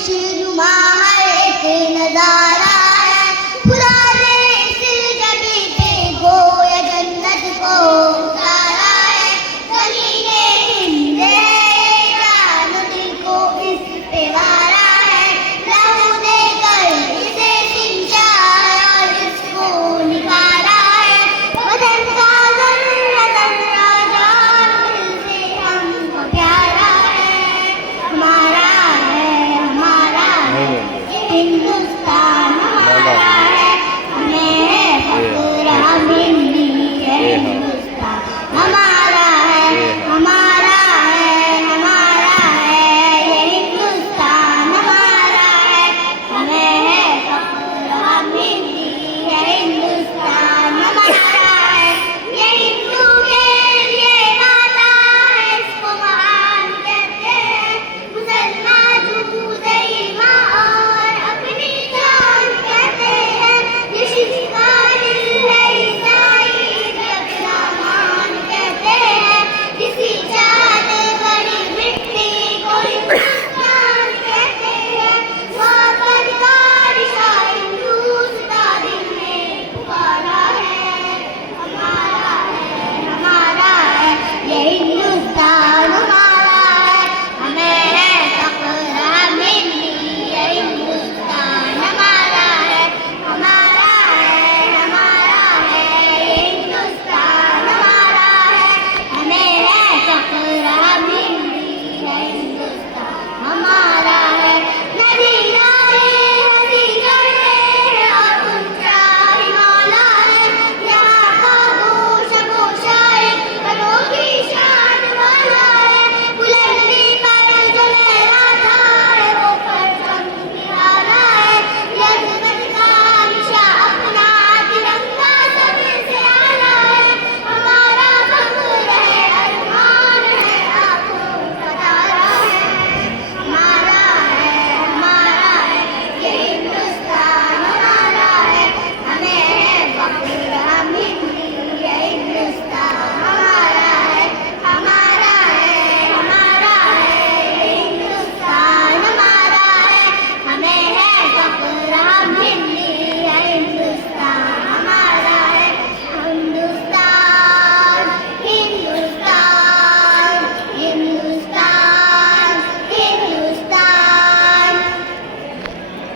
खुशनुमा हर एक नजारा है। खुदा ने इस जबी पे गोया जन्नत को उतारा है। ज़मीने हिंदे जान दिल को इस पे वारा है। लहू देकर इसे सिंचा और इसको निखारा है। वतन का ज़र्रा ज़र्रा जान दिल से हमको प्यारा है। हमारा है ये हिंदुस्तान।